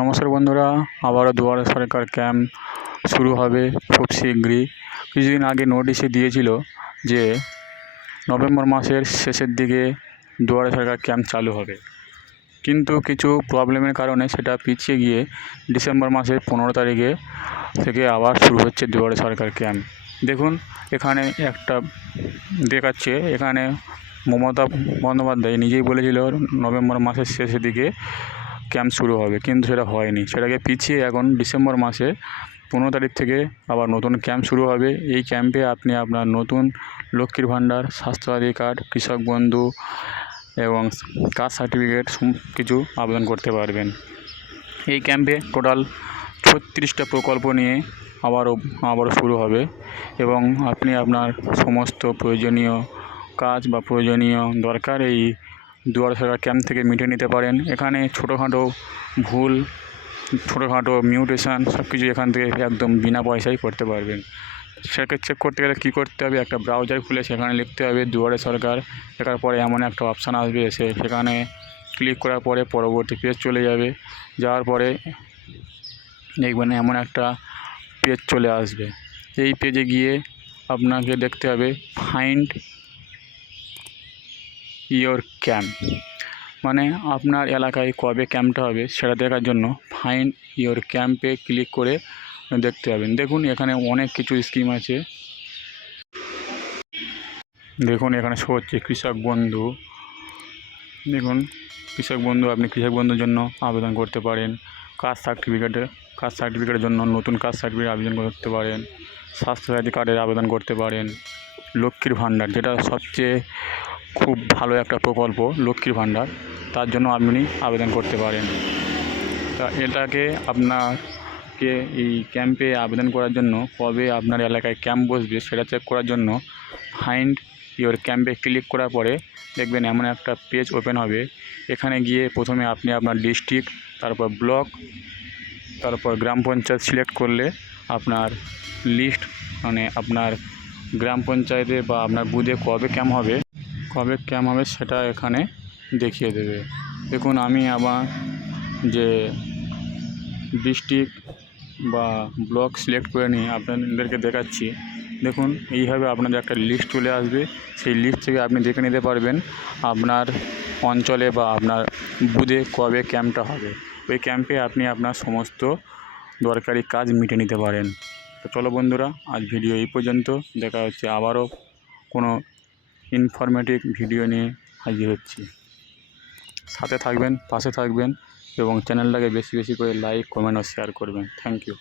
নমস্কার বন্ধুরা, আবারও দুয়ারে সরকার ক্যাম্প শুরু হবে খুব শীঘ্রই। কিছুদিন আগে নোটিশে দিয়েছিল যে নভেম্বর মাসের শেষের দিকে দুয়ারে সরকার ক্যাম্প চালু হবে। কিন্তু কিছু প্রবলেমের কারণে সেটা পিছিয়ে গিয়ে ডিসেম্বর মাসের পনেরো তারিখে থেকে আবার শুরু হচ্ছে দুয়ারে সরকার ক্যাম্প। দেখুন, এখানে একটা দেখাচ্ছে, এখানে মমতা বন্দ্যোপাধ্যায় নিজেই বলেছিল নভেম্বর মাসের শেষের দিকে ক্যাম্প শুরু হবে, কিন্তু সেটা হয়নি। সেটাকে পিছিয়ে এখন ডিসেম্বর মাসে পনেরো তারিখ থেকে আবার নতুন ক্যাম্প শুরু হবে। এই ক্যাম্পে আপনি আপনার নতুন লক্ষ্মীর ভাণ্ডার স্বাস্থ্যসাথী কার্ড কৃষক বন্ধু এবং কাস্ট সার্টিফিকেট কিছু আবেদন করতে পারবেন। এই ক্যাম্পে টোটাল ছত্রিশটা প্রকল্প নিয়ে আবারও আবারও শুরু হবে এবং আপনি আপনার সমস্ত প্রয়োজনীয় কাজ বা প্রয়োজনীয় দরকার এই দুয়ারে সরকার ক্যাম্প থেকে মিটিয়ে নিতে পারেন। এখানে ছোটোখাটো ভুল, ছোটোখাটো মিউটেশান সব কিছু এখান থেকে একদম বিনা পয়সায় করতে পারবেন। সেটাকে চেক করতে গেলে কী করতে হবে? একটা ব্রাউজার খুলে সেখানে লিখতে হবে দুয়ারে সরকার। লেখার পরে এমন একটা অপশান আসবে এসে সেখানে ক্লিক করার পরে পরবর্তী পেজ চলে যাবে। যাওয়ার পরে দেখবেন এমন একটা পেজ চলে আসবে। এই পেজে গিয়ে আপনাকে দেখতে হবে ফাইন্ড ইয়োর ক্যাম্প মানে আপনার এলাকায় কবে ক্যাম্পটা হবে সেটা দেখার জন্য ফাইন ইয়োর ক্যাম্পে ক্লিক করে দেখতে পাবেন। দেখুন, এখানে অনেক কিছু স্কিম আছে। দেখুন, এখানে শো হচ্ছে কৃষক বন্ধু। দেখুন, কৃষক বন্ধু, আপনি কৃষক বন্ধুর জন্য আবেদন করতে পারেন। কাস্ট সার্টিফিকেটে কাস্ট সার্টিফিকেটের জন্য নতুন কাস্ট সার্টিফিকেট আবেদন করতে পারেন। স্বাস্থ্যসাথী কার্ডের আবেদন করতে পারেন। লক্ষ্মীর ভাণ্ডার, যেটা সবচেয়ে খুব ভালো একটা প্রকল্প, লক্ষ্মীর ভাণ্ডার। তার জন্য আপনি আবেদন করতে পারেন। তা এটাকে আপনাকে এই ক্যাম্পে আবেদন করার জন্য, কবে আপনার এলাকায় ক্যাম্প বসবে সেটা চেক করার জন্য ফাইন্ড ইওর ক্যাম্পে ক্লিক করার পরে দেখবেন এমন একটা পেজ ওপেন হবে। এখানে গিয়ে প্রথমে আপনি আপনার ডিস্ট্রিক্ট তারপর ব্লক তারপর গ্রাম পঞ্চায়েত সিলেক্ট করলে আপনার লিস্ট মানে আপনার গ্রাম পঞ্চায়েতে বা আপনার বুথে কবে ক্যাম্প হবে। কবে ক্যাম্প হবে সেটা এখানে দেখিয়ে দেবে। দেখুন, আমি আমার যে ডিস্ট্রিক্ট বা ব্লক সিলেক্ট করে নিয়ে আপনাদেরকে দেখাচ্ছি। দেখুন, এইভাবে আপনাদের একটা লিস্ট চলে আসবে। সেই লিস্ট থেকে আপনি দেখে নিতে পারবেন আপনার অঞ্চলে বা আপনার বুথে কবে ক্যাম্পটা হবে। ওই ক্যাম্পে আপনি আপনার সমস্ত দরকারি কাজ মিটে নিতে পারেন। তো চলো বন্ধুরা, আজ ভিডিও এই পর্যন্ত। দেখা হচ্ছে আবারও কোনো ইনফরমেটিভ ভিডিও নিয়ে হাজির হচ্ছি। সাথে থাকবেন, পাশে থাকবেন এবং চ্যানেলটাকে বেশি বেশি করে লাইক কমেন্ট ও শেয়ার করবেন। Thank you